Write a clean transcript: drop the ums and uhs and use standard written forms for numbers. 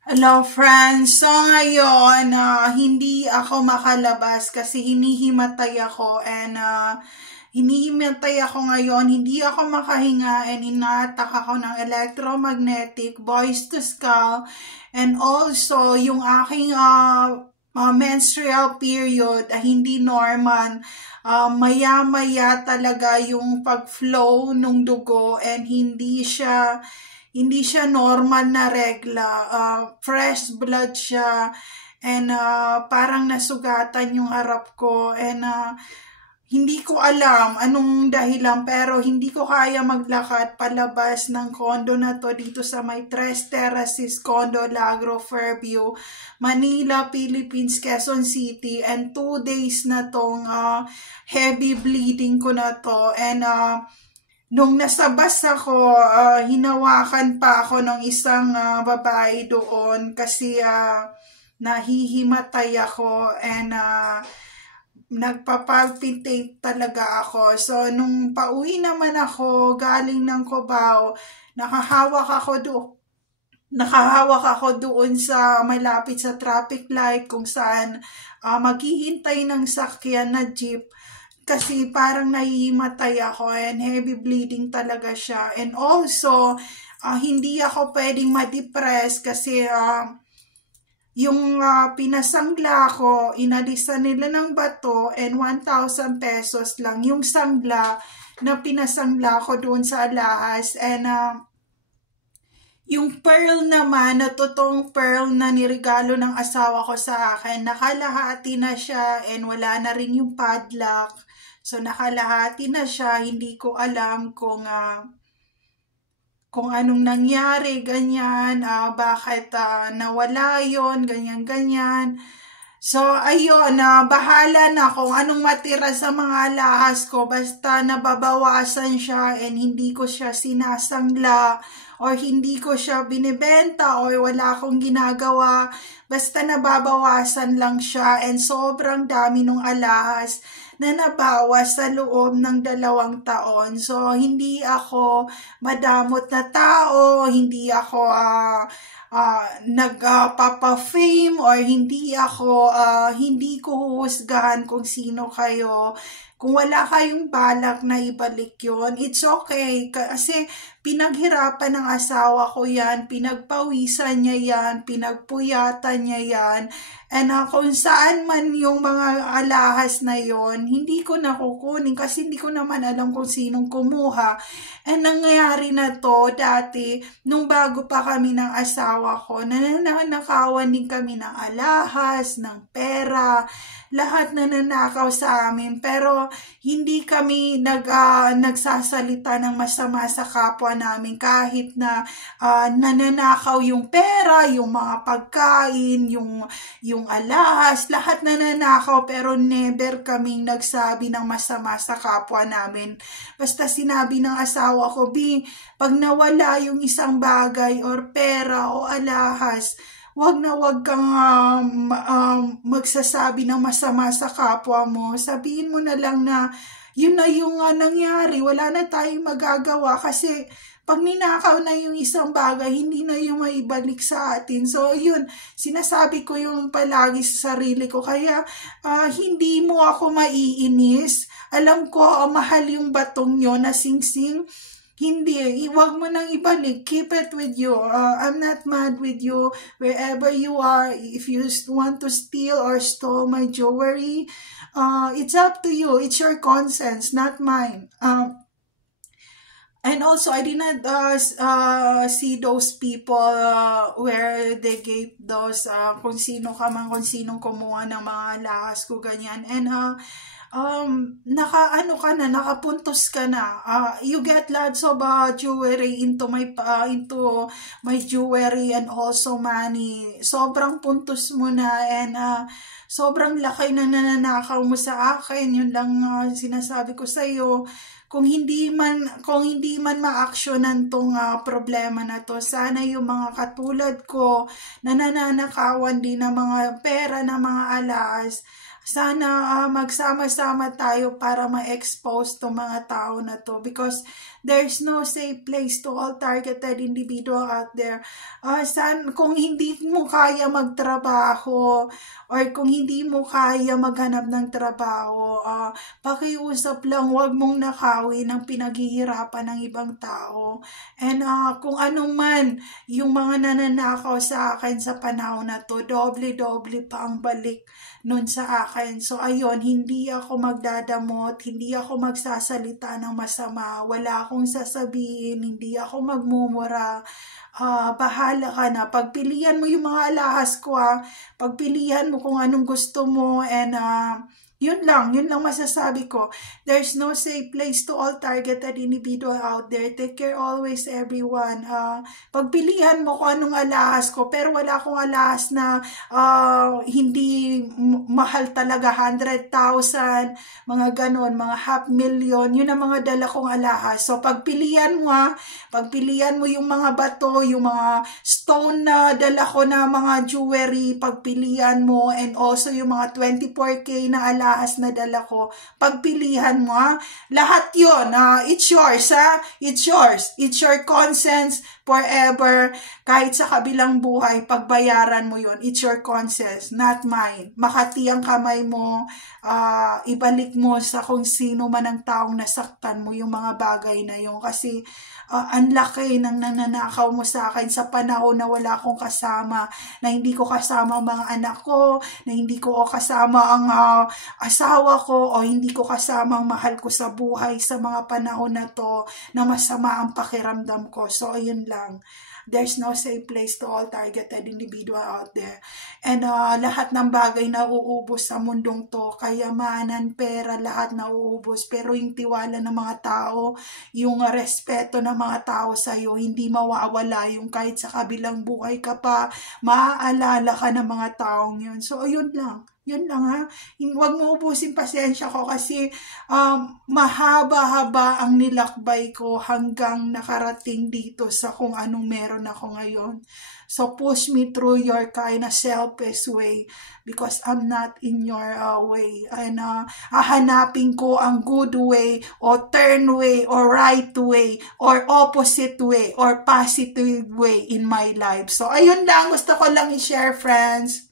Hello friends! So ngayon, hindi ako makalabas kasi hinihimatay ako and hinihimatay ako ngayon, hindi ako makahinga and inaatak ako ng electromagnetic, voice to skull, and also yung aking menstrual period hindi normal. Maya-maya talaga yung pag-flow ng dugo and hindi siya normal na regla, fresh blood siya, and parang nasugatan yung harap ko, and hindi ko alam anong dahilan pero hindi ko kaya maglakad palabas ng condo na to dito sa may Tres Terraces Condo Lagro Fairview, Manila, Philippines, Quezon City, and 2 days na tong heavy bleeding ko na to, and nung nasa bus ako, hinawakan pa ako ng isang babae doon kasi nahihimatay ako and nagpapalpitate talaga ako. So, nung pauwi naman ako, galing ng Cubao, nakahawak ako doon sa malapit sa traffic light kung saan maghihintay ng sakyan na jeep. Kasi parang nahihimatay ako and heavy bleeding talaga siya. And also, hindi ako pwedeng ma-depress kasi yung pinasangla ko, inalisan nila ng bato and 1,000 pesos lang yung sangla na pinasangla ko doon sa alahas. And yung pearl naman, na totoong pearl na nirigalo ng asawa ko sa akin, nakalahati na siya and wala na rin yung padlock. So, nakalahati na siya. Hindi ko alam kung anong nangyari, ganyan, bakit nawala yon, ganyan. So, ayun, bahala na kung anong matira sa mga alahas ko. Basta nababawasan siya and hindi ko siya sinasangla or hindi ko siya binibenta or wala akong ginagawa. Basta nababawasan lang siya and sobrang dami ng alahas na nabawas sa loob ng 2 taon. So, hindi ako madamot na tao, hindi ako nagpapa-fame or hindi ko huhusgahan kung sino kayo. Kung wala kayong balak na ibalik yon, it's okay. Kasi pinaghirapan ng asawa ko yan, pinagpawisan niya yan, pinagpuyatan niya yan. And kung saan man yung mga alahas na yon, hindi ko nakukunin kasi hindi ko naman alam kung sinong kumuha. And nangyayari na to dati, nung bago pa kami ng asawa ko, nananakawan din kami ng alahas, ng pera, lahat na nanakaw sa amin. Pero hindi kami nagsasalita ng masama sa kapwa namin kahit na nananakaw yung pera, yung mga pagkain, yung alahas, lahat nananakaw pero never kaming nagsabi ng masama sa kapwa namin. Basta sinabi ng asawa ko, pag nawala yung isang bagay or pera o alahas, wag kang magsasabi ng masama sa kapwa mo. Sabihin mo na lang na yun na yung nangyari. Wala na tayong magagawa kasi pag ninakaw na yung isang bagay, hindi na yung maibalik sa atin. So, yun, sinasabi ko yung palagi sa sarili ko. Kaya, hindi mo ako maiinis. Alam ko, mahal yung batong yun na singsing. Hindi, wag mo nang ibalik. Keep it with you. I'm not mad with you. Wherever you are, if you want to steal or stole my jewelry, it's up to you. It's your conscience, not mine. And also, I did not see those people where they gave those, kung sino ka man, kung sinong kumuha ng mga alahas ko, ganyan. And nakapuntos ka na. You get lots of jewelry into my jewelry and also money. Sobrang puntos mo na and sobrang laki na nananakaw mo sa akin. Yun lang sinasabi ko sa iyo. Kung hindi man ma-actionan tong problema na to, sana yung mga katulad ko na nananakawan din ng mga pera, ng mga alahas, sana magsama-sama tayo para ma-expose tong mga tao na to because There's no safe place to all targeted individual out there. Kung hindi mo kaya magtrabaho or kung hindi mo kaya maghanap ng trabaho, pakiusap lang, wag mong nakawin ang pinaghihirapan ng ibang tao. And kung ano man yung mga nananakaw sa akin sa panahon na to, doble-doble pa ang balik nun sa akin. So ayun, hindi ako magdadamot, hindi ako magsasalita ng masama, wala akong sasabihin, hindi ako magmumura. Bahala ka na. Pagpilian mo yung mga alahas ko, pagpilian mo kung anong gusto mo, and yun lang masasabi ko. There's no safe place to all targeted individual out there. Take care always, everyone. Pagpilihan mo kung anong alahas ko, pero wala akong alahas na hindi mahal talaga, 100,000, mga ganon, mga 500,000, yun ang mga dala kong alahas. So pagpilian mo yung mga bato, yung mga stone na dala ko na mga jewelry, pagpilian mo, and also yung mga 24K na alahas na dala ko, pagpilihan mo, lahat yun, it's yours, it's yours, it's your conscience forever, kahit sa kabilang buhay, pagbayaran mo yun, it's your conscience, not mine. Makati ang kamay mo, ibalik mo sa kung sino man ang taong nasaktan mo yung mga bagay na yun, kasi ang laki ng nananakaw mo sa akin sa panahon na wala akong kasama, na hindi ko kasama ang mga anak ko, na hindi ko kasama ang asawa ko, o hindi ko kasama ang mahal ko sa buhay sa mga panahon na to na masama ang pakiramdam ko. So ayun lang, there's no safe place to all targeted individual out there. And lahat ng bagay na uubos sa mundong to, kayamanan, pera, lahat na uubos, pero yung tiwala ng mga tao, yung respeto ng mga tao sa iyo, hindi mawawala. Yung kahit sa kabilang buhay ka pa, maaalala ka ng mga taong yun. So ayun lang, huwag mo ubusin pasensya ko, kasi mahaba-haba ang nilakbay ko hanggang nakarating dito sa kung anong meron ako ngayon. So push me through your kind of selfish way, because I'm not in your way. And hahanapin ko ang good way, or turn way, or right way, or opposite way, or positive way in my life. So ayun lang, gusto ko lang i-share, friends.